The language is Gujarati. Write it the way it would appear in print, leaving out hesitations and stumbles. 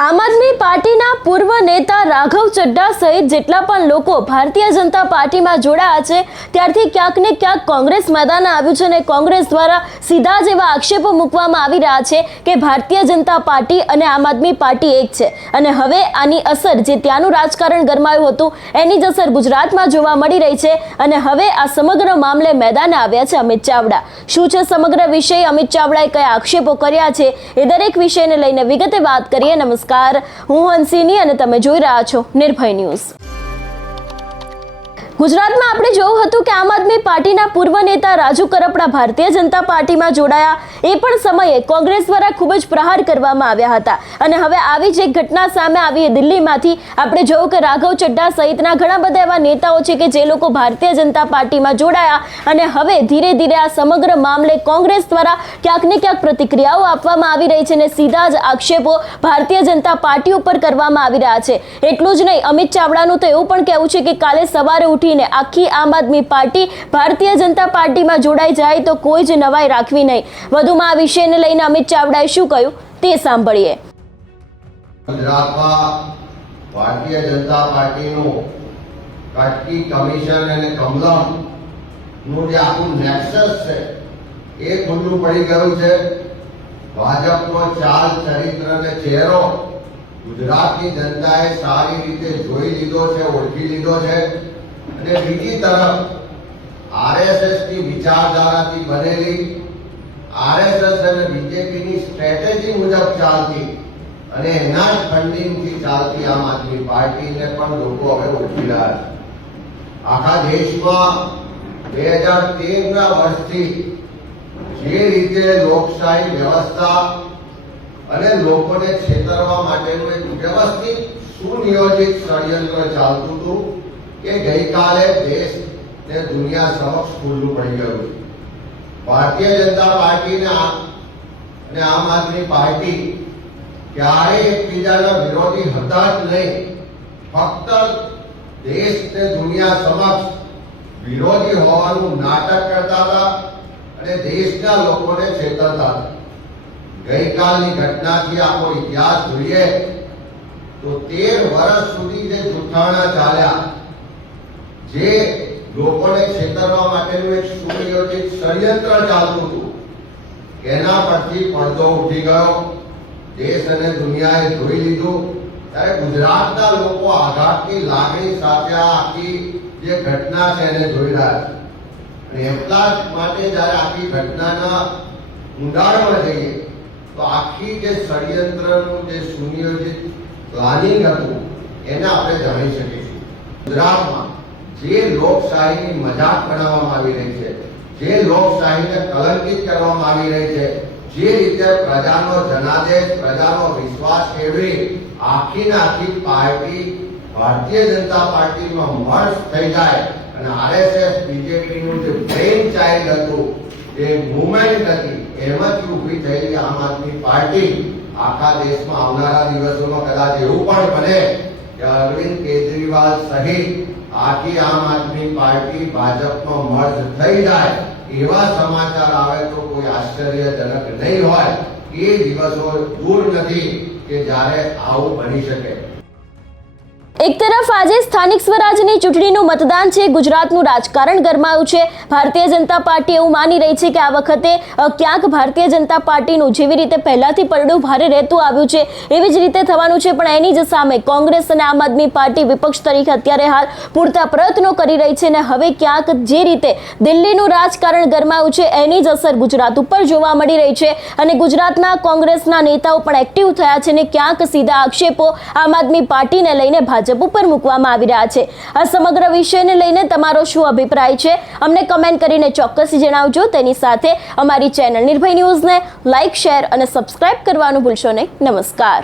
આમ આદમી પાર્ટીના પૂર્વ નેતા રાઘવ ચડ્ડા સહિત જેટલા પણ લોકો ભારતીય જનતા પાર્ટીમાં જોડાયા છે ત્યારથી ક્યાંક ને ક્યાંક કોંગ્રેસ મેદાને આવ્યું છે અને કોંગ્રેસ દ્વારા સીધા જ એવા આક્ષેપો મૂકવામાં આવી રહ્યા છે કે ભારતીય જનતા પાર્ટી અને આમ આદમી પાર્ટી એક છે અને હવે આની અસર જે ત્યાંનું રાજકારણ ગરમાયું હતું એની જ અસર ગુજરાતમાં જોવા મળી રહી છે અને હવે આ સમગ્ર મામલે મેદાને આવ્યા છે અમિત ચાવડા। શું છે સમગ્ર વિષય, અમિત ચાવડાએ કયા આક્ષેપો કર્યા છે એ દરેક વિષયને લઈને વિગતે વાત કરીએ। નમસ્કાર, હું હંસિની અને તમે જોઈ રહ્યા છો નિર્ભય ન્યૂઝ। ગુજરાતમાં આપણે જોયું હતું કે આમ આદમી પાર્ટીના પૂર્વ નેતા રાજુ કરપડા ભારતીય જનતા પાર્ટીમાં જોડાયા એ પણ સમયે કોંગ્રેસ દ્વારા ખૂબ જ પ્રહાર કરવામાં આવ્યા હતા અને હવે આવી જ એક ઘટના સામે આવી દિલ્હીમાંથી આપણે જોયું કે રાઘવ ચડ્ડા સહિતના ઘણા બધા એવા નેતાઓ છે કે જે લોકો ભારતીય જનતા પાર્ટીમાં જોડાયા અને હવે ધીરે ધીરે આ સમગ્ર મામલે કોંગ્રેસ દ્વારા ક્યાંક ને ક્યાંક પ્રતિક્રિયાઓ આપવામાં આવી રહી છે અને સીધા જ આક્ષેપો ભારતીય જનતા પાર્ટી ઉપર કરવામાં આવી રહ્યા છે। એટલું જ નહીં, અમિત ચાવડાનું તો એવું પણ કહેવું છે કે કાલે સવારે ઉઠી આખી આમ આદમી પાર્ટી ભારતીય જનતા પાર્ટીમાં જોડાઈ જાય તો કોઈ જ નવાઈ રાખવી નહીં। વધુમાં આ વિષયને લઈને અમિત ચાવડાએ શું કહ્યું તે સાંભળીએ। ગુજરાતમાં ભારતીય જનતા પાર્ટીનું કટકી કમિશન અને કમલમ નું જે આખું નેક્સસ છે એ ખુલ્લું પડી ગયું છે। ભાજપનો ચાલ, ચરિત્ર અને ચહેરો ગુજરાતની જનતાએ સારી રીતે જોઈ લીધો છે, ઓળખી લીધો છે અને બીજી તરફ આરએસએસ ની વિચારધારાથી બનેલી આરએસએસ અને બીજેપીની સ્ટ્રેટેજી મુજબ ચાલતી અને એના જ ફંડિંગથી ચાલતી આમ આદમી પાર્ટીને પણ લોકો હવે ઓળખી રહ્યા છે। આખા દેશમાં 2013ના વર્ષથી જે રીતે લોકશાહી વ્યવસ્થા અને લોકોને છેતરવા માટેનું એક વ્યવસ્થિત સુનિયોજિત ષડયંત્ર ચાલતું હતું કે ગઈકાલે દેશ ને દુનિયા સમક્ષ ખુલ્લું પડી ગયું છે। ભારતીય જનતા પાર્ટી અને આમ આદમી પાર્ટી ક્યારેય એકબીજાના વિરોધી હતા જ નહીં, ફક્ત દેશ ને દુનિયા સમક્ષ વિરોધી હોવાનું નાટક કરતા હતા અને દેશના લોકોને છેતરતા હતા। ગઈકાલની ઘટનાથી આપણો ઇતિહાસ જોઈએ તો 13 વર્ષ સુધી જે જૂઠાણા ચાલ્યા, જે લોકોને છેતરવા માટેનું એક સુનિયોજિત ષડયંત્ર ચાલતું હતું, એના પરથી પડદો ઉઠી ગયો, દેશ અને દુનિયાએ જોઈ લીધું। ત્યારે ગુજરાતના લોકો આઘાતની લાગણી સાથે આ આખી જે ઘટના છે એને જોઈ રહ્યા છે અને એટલા જ માટે જ્યારે આખી ઘટનાના ઊંડાણમાં જઈએ તો આખી જે ષડયંત્રનું જે સુનિયોજિત પ્લાનિંગ હતું એને આપણે જાણી શકીશું। ગુજરાતમાં જે લોકશાહીની મજાક બનાવવામાં આવી રહી છે, જે લોકશાહીને કલંકિત કરવામાં આવી રહી છે, જે રીતે પ્રજાનો જનાદેશ, પ્રજાનો વિશ્વાસ કેળવી આખીને આખી પાર્ટી ભારતીય જનતા પાર્ટીમાં મર્જ થઈ જાય અને આરએસએસ બીજેપીનું જે બ્રેઇન ચાઇલ્ડ હતું, જે મુવમેન્ટ હતી, એમાંથી ઊભી થયેલી આમ આદમી પાર્ટી આખા દેશમાં આવનારા દિવસોમાં કદાચ એવું પણ બને કે અરવિંદ કેજરીવાલ સહિત આખી આમ આદમી પાર્ટી ભાજપમાં મર્જ થઈ જાય એવા સમાચાર આવે તો કોઈ આશ્ચર્યજનક નહીં હોય। એ દિવસો દૂર નથી કે જ્યારે આવું બની શકે। એક તરફ આજે સ્થાનિક સ્વરાજની ચૂંટણીનું મતદાન છે, ગુજરાતનું રાજકારણ ગરમાયું છે। ભારતીય જનતા પાર્ટી એવું માની રહી છે કે આ વખતે ક્યાંક ભારતીય જનતા પાર્ટીનું જેવી રીતે પહેલાથી પડડું ભારે રહેતું આવ્યું છે એવી જ રીતે થવાનું છે, પણ એની જ સામે કોંગ્રેસ અને આમ આદમી પાર્ટી વિપક્ષ તરીકે અત્યારે હાલ પૂરતા પ્રયત્નો કરી રહી છે અને હવે ક્યાંક જે રીતે દિલ્હીનું રાજકારણ ગરમાયું છે એની જ અસર ગુજરાત ઉપર જોવા મળી રહી છે અને ગુજરાતના કોંગ્રેસના નેતાઓ પણ એક્ટિવ થયા છે અને ક્યાંક સીધા આક્ષેપો આમ આદમી પાર્ટીને લઈને ભાજપ ઉપર મૂકવામાં આવી રહ્યા છે। આ સમગ્ર વિષયને લઈને તમારો શું અભિપ્રાય છે અમને કમેન્ટ કરીને ચોક્કસ જણાવજો। તેની સાથે અમારી ચેનલ નિર્ભય ન્યૂઝને લાઇક, શેર અને સબસ્ક્રાઇબ કરવાનું ભૂલશો નહીં। નમસ્કાર।